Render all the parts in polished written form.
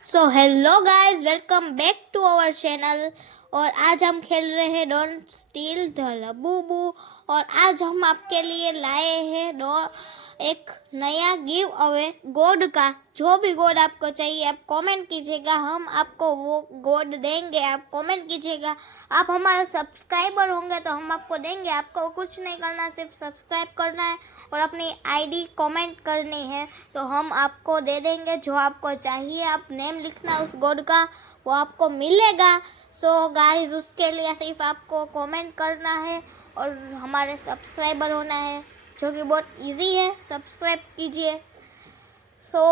So hello guys, welcome back to our channel. और आज हम खेल रहे हैं डोंट स्टील द लबूबू। और आज हम आपके लिए लाए हैं एक नया गिव अवे गोड का। जो भी गोड आपको चाहिए आप कमेंट कीजिएगा, हम आपको वो गोड देंगे। आप कमेंट कीजिएगा, आप हमारे सब्सक्राइबर होंगे तो हम आपको देंगे। आपको कुछ नहीं करना, सिर्फ सब्सक्राइब करना है और अपनी आईडी कमेंट करनी है तो हम आपको दे देंगे जो आपको चाहिए। आप नेम लिखना उस गोड का, वो आपको मिलेगा। सो गाइस, उसके लिए सिर्फ आपको कमेंट करना है और हमारे सब्सक्राइबर होना है, जो कि बहुत इजी है। सब्सक्राइब कीजिए। सो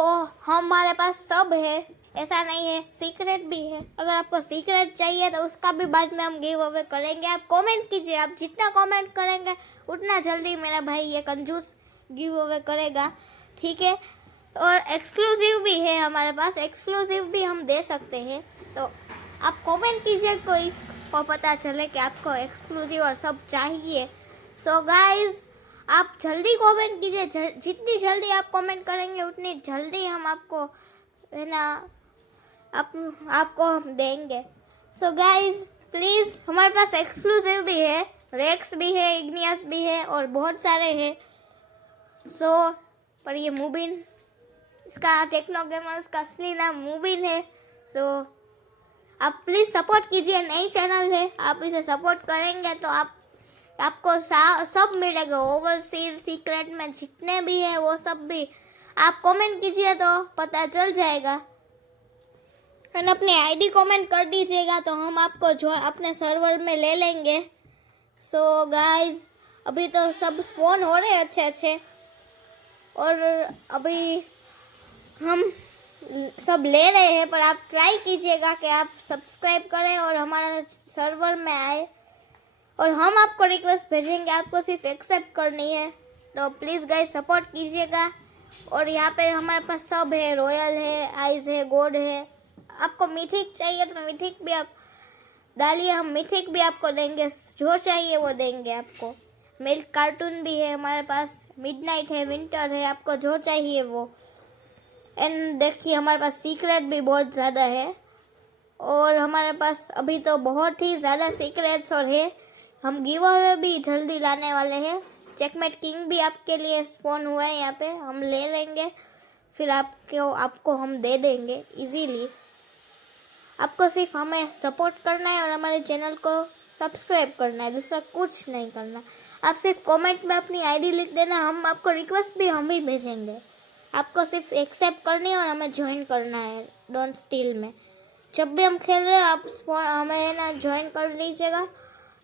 हमारे पास सब है, ऐसा नहीं है, सीक्रेट भी है। अगर आपको सीक्रेट चाहिए तो उसका भी बाद में हम गिव अवे करेंगे। आप कमेंट कीजिए, आप जितना कमेंट करेंगे उतना जल्दी मेरा भाई ये कंजूस गिव अवे करेगा, ठीक है। और एक्सक्लूसिव भी है हमारे पास, एक्सक्लूसिव भी हम दे सकते हैं। तो आप कमेंट कीजिए, कोई इसको पता चले कि आपको एक्सक्लूसिव और सब चाहिए। सो गाइज, आप जल्दी कमेंट कीजिए। जितनी जल्दी आप कमेंट करेंगे उतनी जल्दी हम आपको है ना आपको हम देंगे। सो गाइज प्लीज़, हमारे पास एक्सक्लूसिव भी है, रेक्स भी है, इग्नियस भी है और बहुत सारे हैं। सो पर ये मुबिन, इसका टेक्नो गेमर्स का असली नाम मुबिन है। सो आप प्लीज़ सपोर्ट कीजिए, नई चैनल है, आप इसे सपोर्ट करेंगे तो आपको सब मिलेगा। ओवरसीज सीक्रेट में जितने भी है वो सब भी आप कमेंट कीजिए तो पता चल जाएगा। और अपनी आईडी कमेंट कर दीजिएगा तो हम आपको जो अपने सर्वर में ले लेंगे। सो गाइज, अभी तो सब स्पॉन हो रहे हैं अच्छे अच्छे, और अभी हम सब ले रहे हैं। पर आप ट्राई कीजिएगा कि आप सब्सक्राइब करें और हमारा सर्वर में आए, और हम आपको रिक्वेस्ट भेजेंगे, आपको सिर्फ एक्सेप्ट करनी है। तो प्लीज़ गाइस सपोर्ट कीजिएगा। और यहाँ पे हमारे पास सब है, रॉयल है, आइज है, गोड है। आपको मिथिक चाहिए तो मिथिक भी आप डालिए, हम मिथिक भी आपको देंगे, जो चाहिए वो देंगे आपको। मिल्क कार्टून भी है हमारे पास, मिडनाइट है, विंटर है, आपको जो चाहिए वो। एंड देखिए हमारे पास सीक्रेट भी बहुत ज़्यादा है, और हमारे पास अभी तो बहुत ही ज़्यादा सीक्रेट्स और है। हम गिव अवे भी जल्दी लाने वाले हैं। चेकमेट किंग भी आपके लिए स्पॉन हुआ है यहाँ पे, हम ले लेंगे, फिर आपको हम दे देंगे इजीली। आपको सिर्फ हमें सपोर्ट करना है और हमारे चैनल को सब्सक्राइब करना है, दूसरा कुछ नहीं करना। आप सिर्फ कमेंट में अपनी आईडी लिख देना, हम आपको रिक्वेस्ट भी हम ही भेजेंगे। आपको सिर्फ एक्सेप्ट करनी है और हमें ज्वाइन करना है डोंट स्टील में। जब भी हम खेल रहे हैं आप हमें ना ज्वाइन कर लीजिएगा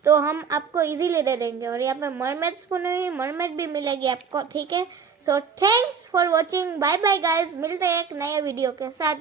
तो हम आपको इजीली दे देंगे। और यहाँ पे मरमेड स्पून हुई, मरमेड भी मिलेगी आपको, ठीक है। So thanks for watching, bye bye guys, मिलते हैं एक नए वीडियो के साथ।